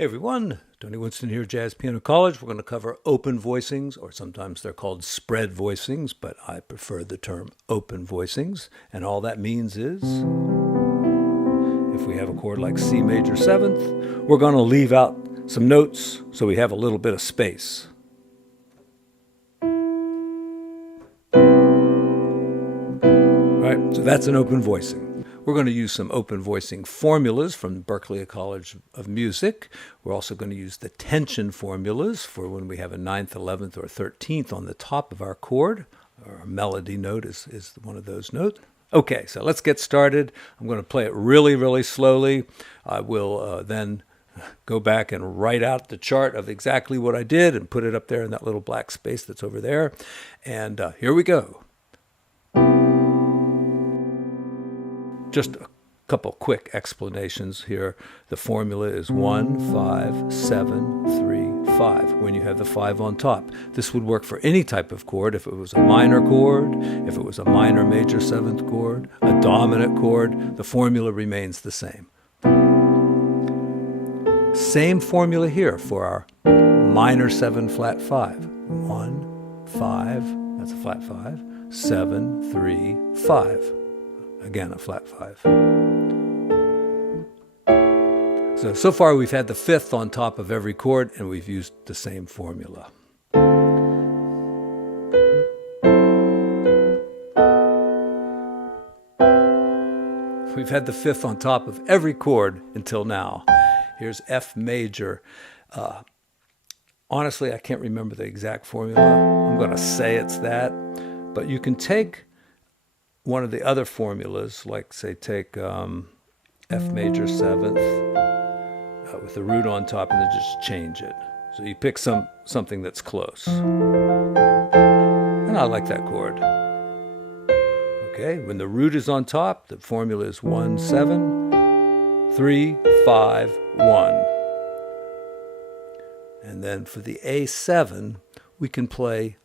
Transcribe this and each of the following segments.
Hey everyone, Tony Winston here, Jazz Piano College. We're going to cover open voicings, or sometimes they're called spread voicings, but I prefer the term open voicings. And all that means is, if we have a chord like C major 7th, we're going to leave out some notes so we have a little bit of space. All right, so that's an open voicing. We're going to use some open voicing formulas from the Berklee College of Music. We're also going to use the tension formulas for when we have a 9th, 11th, or 13th on the top of our chord. Or a melody note is one of those notes. Okay, so let's get started. I'm going to play it really, really slowly. I will then go back and write out the chart of exactly what I did and put it up there in that little black space that's over there. And here we go. Just a couple quick explanations here. The formula is 1, 5, 7, 3, 5, when you have the 5 on top. This would work for any type of chord. If it was a minor chord, if it was a minor major 7th chord, a dominant chord, the formula remains the same. Same formula here for our minor 7 flat 5. 1, 5, that's a flat 5, 7, 3, 5. Again, a flat 5. So far we've had the 5th on top of every chord, and we've used the same formula. We've had the 5th on top of every chord until now. Here's F major. Honestly, I can't remember the exact formula. I'm going to say it's that. But you can take one of the other formulas, like say take F major 7th with the root on top, and then just change it. So you pick something that's close. And I like that chord. Okay, when the root is on top, the formula is 1, 7, 3, 5, 1. And then for the A7, we can play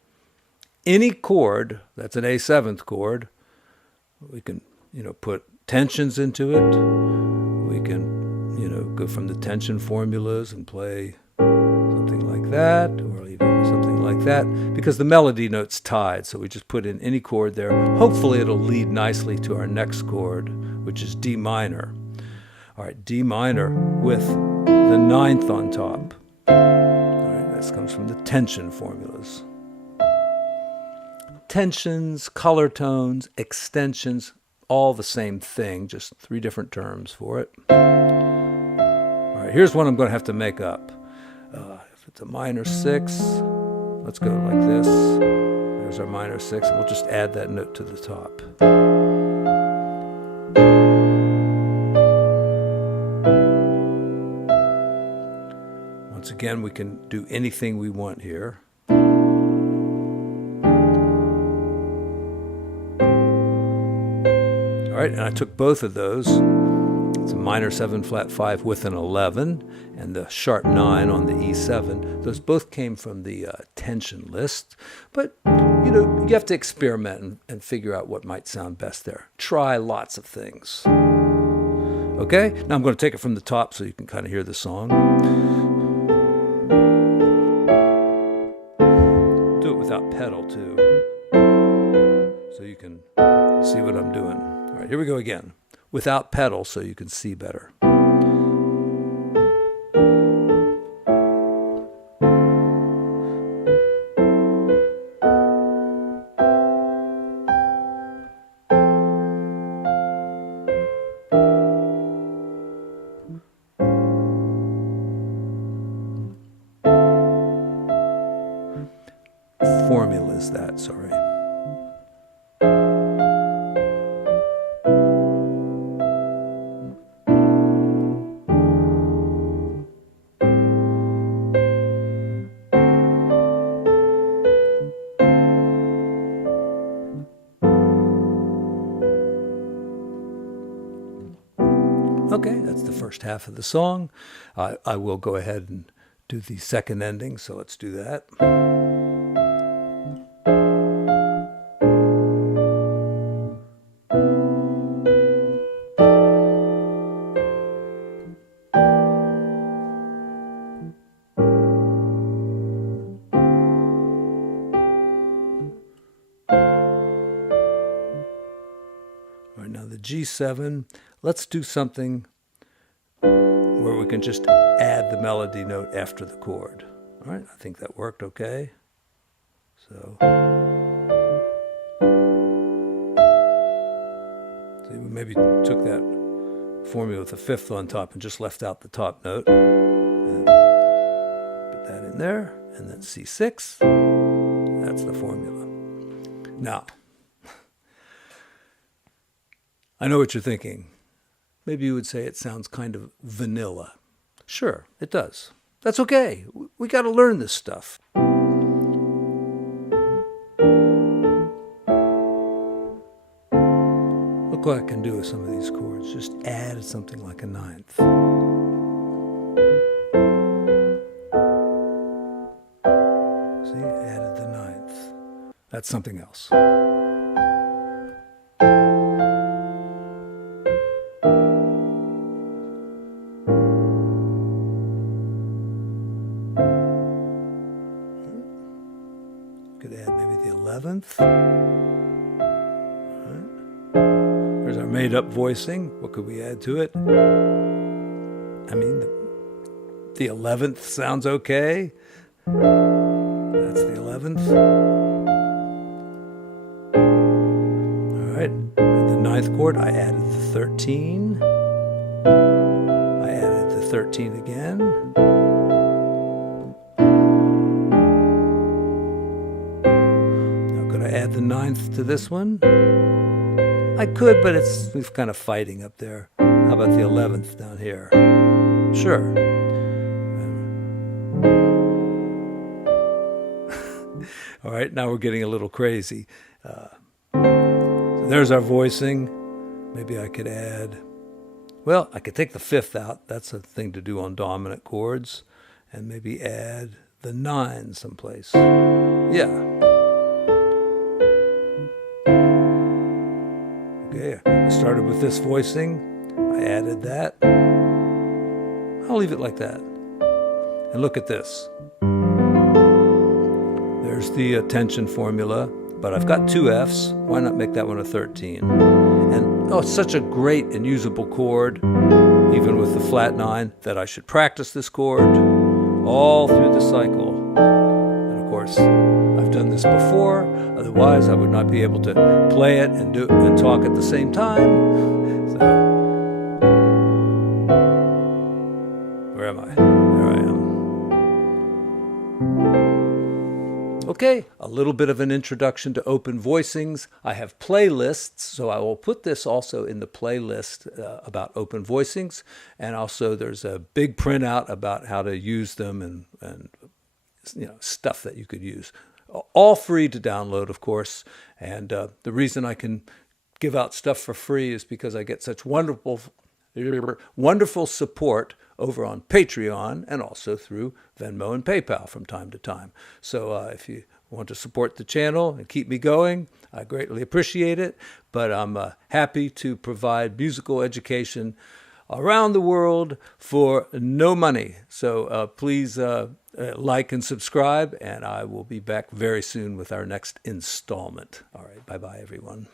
any chord that's an A7th chord. We can, put tensions into it. We can, go from the tension formulas and play something like that, or even something like that, because the melody note's tied. So we just put in any chord there. Hopefully it'll lead nicely to our next chord, which is D minor. All right, D minor with the 9th on top. All right, this comes from the tension formulas. Tensions, color tones, extensions, all the same thing, just 3 different terms for it. All right, here's one I'm going to have to make up. If it's a minor 6, let's go like this. There's our minor 6, and we'll just add that note to the top. Once again, we can do anything we want here. All right, and I took both of those. It's a minor 7 flat 5 with an 11, and the sharp 9 on the E7. Those both came from the tension list. But, you have to experiment and figure out what might sound best there. Try lots of things. Okay, now I'm going to take it from the top so you can kind of hear the song. Do it without pedal, too, so you can see what I'm doing. All right, here we go again. Without pedal so you can see better. Formula is that, sorry. Okay, that's the first half of the song. I will go ahead and do the second ending, so let's do that. G7. Let's do something where we can just add the melody note after the chord. All right, I think that worked okay. So see, we maybe took that formula with the fifth on top and just left out the top note. And put that in there, and then C6. That's the formula. Now, I know what you're thinking. Maybe you would say it sounds kind of vanilla. Sure, it does. That's okay. We got to learn this stuff. Look what I can do with some of these chords. Just add something like a ninth. See, added the ninth. That's something else. Could add maybe the 11th. Right. There's our made-up voicing. What could we add to it? I mean, the 11th sounds okay. That's the 11th. All right. And the ninth chord, I added the 13. I added the 13 again. Add the ninth to this one. I could, but it's kind of fighting up there. How about the 11th down here? Sure. All right, now we're getting a little crazy. So there's our voicing. Maybe I could add, well, I could take the fifth out. That's a thing to do on dominant chords. And maybe add the 9 someplace. Yeah. Okay, I started with this voicing. I added that. I'll leave it like that. And look at this. There's the tension formula, but I've got 2 Fs. Why not make that one a 13? And oh, it's such a great and usable chord, even with the flat 9, that I should practice this chord all through the cycle. And of course, I've done this before. Otherwise, I would not be able to play it and do and talk at the same time. So, where am I? There I am. Okay, a little bit of an introduction to open voicings. I have playlists, so I will put this also in the playlist about open voicings. And also, there's a big printout about how to use them and stuff that you could use. All free to download, of course. And the reason I can give out stuff for free is because I get such wonderful support over on Patreon and also through Venmo and PayPal from time to time. So if you want to support the channel and keep me going, I greatly appreciate it. But I'm happy to provide musical education around the world for no money. So please like and subscribe, and I will be back very soon with our next installment. All right, bye-bye, everyone.